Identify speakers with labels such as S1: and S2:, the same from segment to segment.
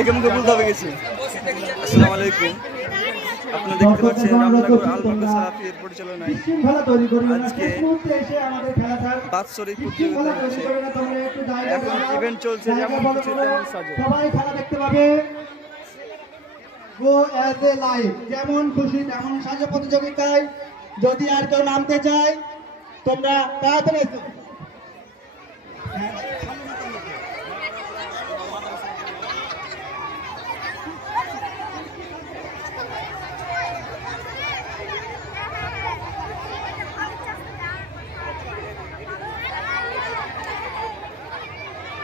S1: একে মুখে বলতে হবে গেছি। আসসালামু আলাইকুম। আপনারা দেখতে পাচ্ছেন রামনগর পরিচালনায়
S2: শৃঙ্খলা তৈরি করি
S1: আজকে বাৎসরিক প্রতিযোগিতা হচ্ছে। এখন ইভেন্ট চলছে যেমন কিছু তেমন সাজো।
S2: খেলা দেখতে পাবে। গো অ্যাজ এ লাইভ যেমন খুশি তেমন সাজো প্রতিযোগিতায়। যদি আর কেউ নামতে চায় তোমরা তাড়াতাড়ি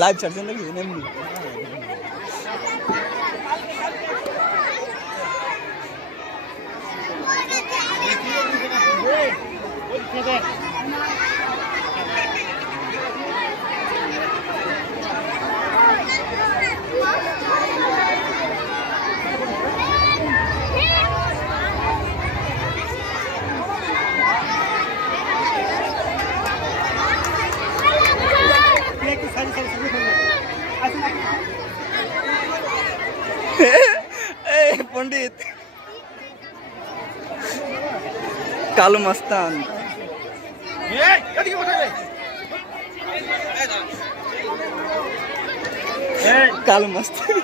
S1: লাইভ ছাড়ছেন নাকি এমনি? এই কালু মাস্তান। কালু মাস্তান।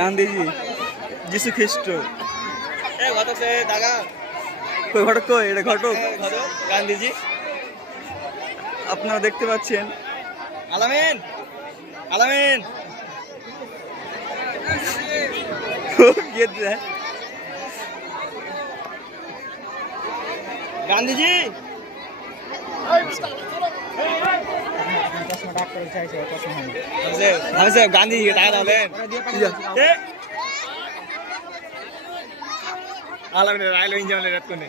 S1: গান্ধীজি যিশু খ্রিস্ট ঘটক কই? এটা ঘটক?
S3: গান্ধীজি
S1: আপনারা দেখতে পাচ্ছেন।
S3: আলামিন আলামিন।
S1: দেয়
S3: গান্ধীজি গান্ধী টাকা হলেন আলামিন রাইলো ইঞ্জাম রাত কোনে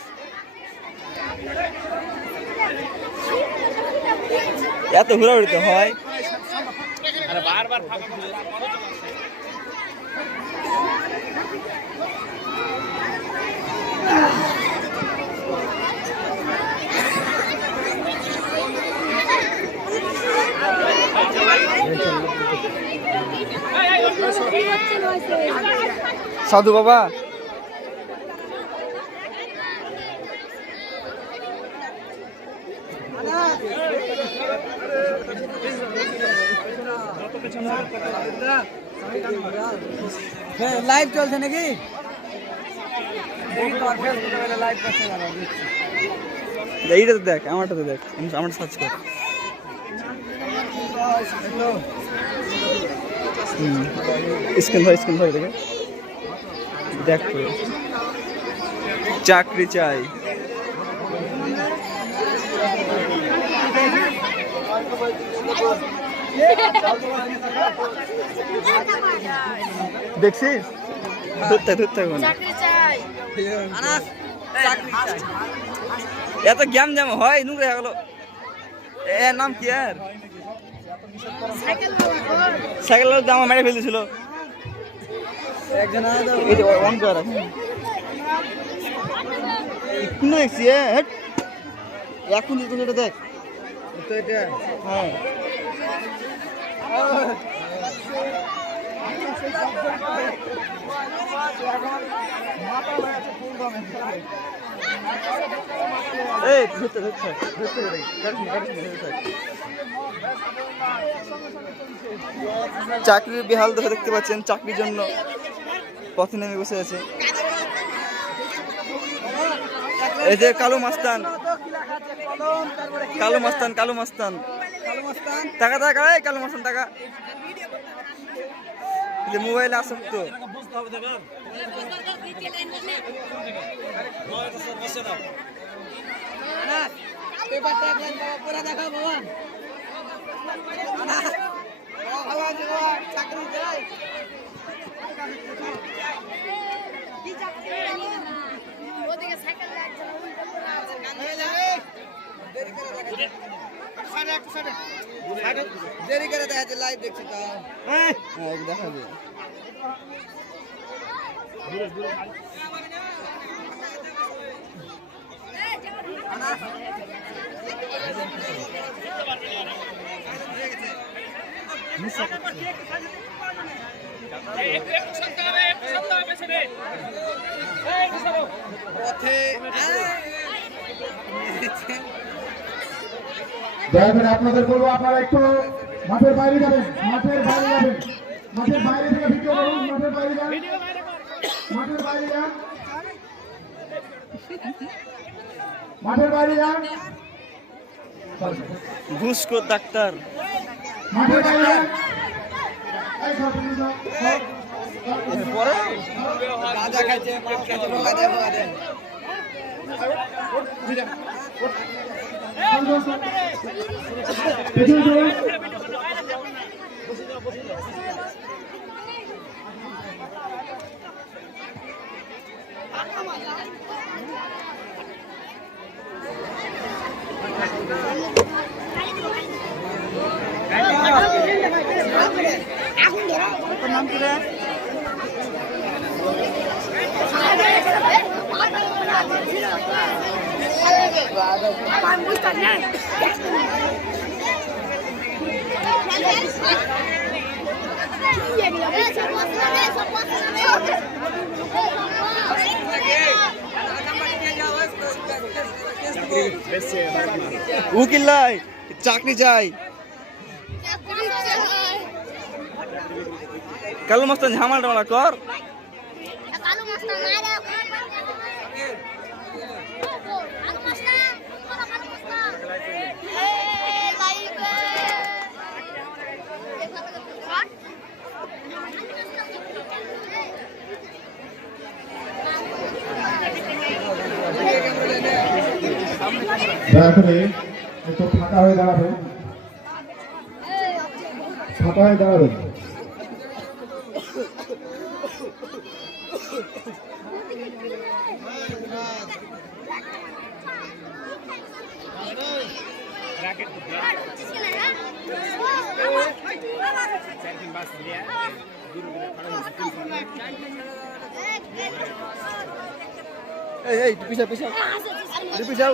S1: এত ঘোরাঘুরিতে হয়
S3: বারবার
S1: সাধু বাবা
S2: লাইভ চলছে নাকি?
S1: এইটা তো দেখ আমারটা তো দেখ আমি- আমারটা সার্চ কর। স্ক্রিন হয় স্ক্রিন হয় দেখে দেখ চাকরি চাই। দেখছিস? ধরতে ধরতে এত জ্ঞান জাম হয় নুরে গেল। এ নাম কি আর? সাইকেলের দাম মেরে ফেলেছিল অন কর দেখছি এখন দেখ।
S3: তো এটা
S1: হ্যাঁ। চাকরির বেহাল দশা দেখতে পাচ্ছেন, চাকরির জন্য পথে নেমে বসে আছে। এই যে কালো মাস্তান কালো মাস্তান কালো মাস্তান। টাকা টাকা এই কালো মাস্তান টাকা। যে মোবাইলে আসক্ত
S4: ওদিকে
S3: দেরি করে দেখা যাচ্ছে লাইভ দেখছি তো।
S1: হ্যাঁ। দেখা যায়
S2: দয়া করে আপনাদের বলব আপনারা একটু মাঠের বাইরে যাবেন মাঠের বাইরে যাবেন। মাঠের বাইরে থেকে ভিডিও করুন মাঠের বাইরে যান। মাঠের বাইরে যান। মাঠের বাইরে যান।
S1: ঘুষখোর ডাক্তার।
S2: মাঠের বাইরে যান।
S1: পরে?
S3: গাঁজা খাইছে মাছ খাইছে ভোগা দেয় দেয়।
S2: পেছনে চলুন।
S4: নেই
S1: উকিল লাই চাকরি চাই। কালো মাস্তান ঝামাল টামালা কর
S4: কালু মাস্টার না রে কালু মাস্টার কালু মাস্টার এ লাইক
S2: দয়া করে একটু ফাঁকা হয়ে দাঁড়াবেন ফাঁকা হয়ে দাঁড়াবেন
S1: এই এই পিছা পিছা পিছাও।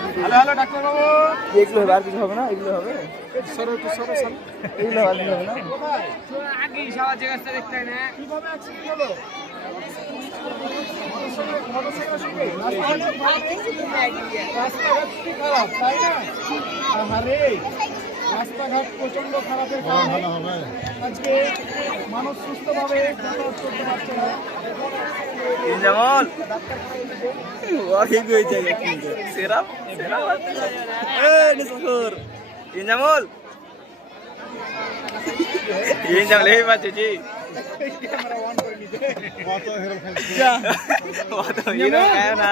S3: হ্যালো হ্যালো ডাক্তার বাবু
S1: এগুলো হবে আর কিছু হবে না? এগুলো হবে?
S3: সরো একটু সরো সরো।
S1: এগুলো আর কিছু হবে না?
S3: আগে সবার জায়গাটা দেখতে না।
S2: কীভাবে অ্যাক্সিডেন্ট হলো রাস্তাঘাট খারাপ তাই না? আহারে। রাস্তাঘাট প্রচণ্ড খারাপের কারণে আজকে মানুষ সুস্থভাবে যাতায়াত করতে পারছে না।
S1: ইনজামুল ইনজামুল এই হিরো না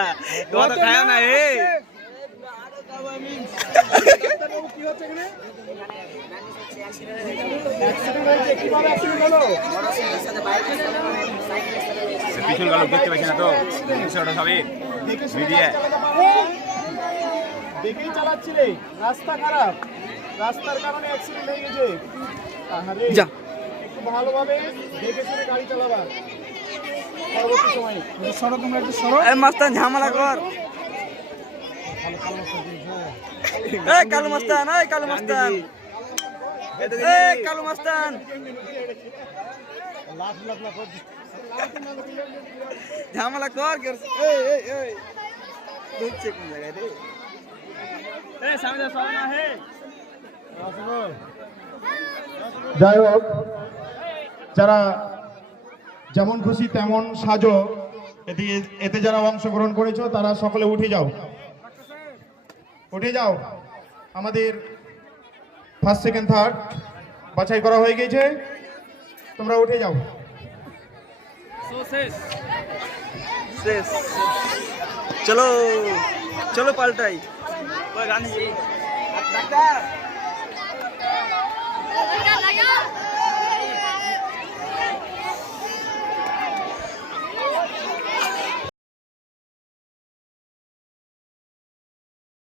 S1: খায় না এ
S3: পিছন গেল দেখতে পাচ্ছি না তো? পিছনটা সবই মিডিয়া
S2: দেখেই চালাচ্ছিলে। রাস্তা খারাপ। রাস্তার কারণে অ্যাক্সিডেন্ট হয়ে গেছে। আহারে।
S1: যা।
S2: একটু ভালোভাবে দেখে শুনে গাড়ি চালাবা। পরবর্তী সময়। একটু তোমরা একটু সরো।
S1: এই মাস্তান ঝামেলা কর। এই কালু মাস্তান এই কালু মাস্তান। এই কালু মাস্তান। ঝামেলা কর কর এই এই এই ঢুকছে কোন জায়গায় রে
S2: যাই হোক যারা যেমন খুশি তেমন সাজো। এতে এতে যারা অংশগ্রহণ করেছ তারা সকলে উঠে যাও। উঠে যাও। আমাদের ফার্স্ট সেকেন্ড থার্ড বাছাই করা হয়ে গেছে। তোমরা উঠে যাও।
S1: শেষ। চলো চলো পাল্টাই।
S3: ডাক্তার?